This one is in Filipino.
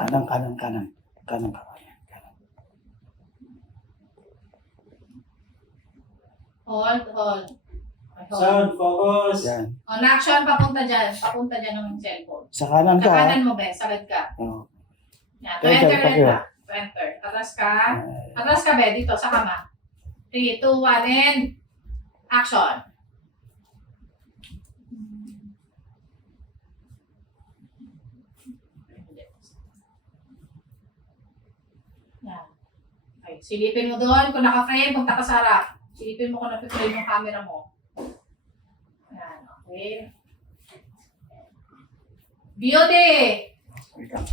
Kanan, kanan, kanan. Kanan ka. Ayan, kanan. Hold, hold. Okay, hold. Sound, focus. Yan. On action, papunta dyan. Papunta dyan ng cellphone. Sa kanan Sa ka. kanan mo, Ben. Sagad ka. Oh. Yan. To Enter, enter ulit pakiwa. ka. To enter. Atras ka. Atras ka, Ben. Dito, sa kama. 3, 2, 1, and action. Yan. Okay. Silipin mo doon. Kung naka-frame, punta ka sa harap. Silipin mo kung naka-frame yung camera mo. Yan. Okay. Beauty! Wait lang.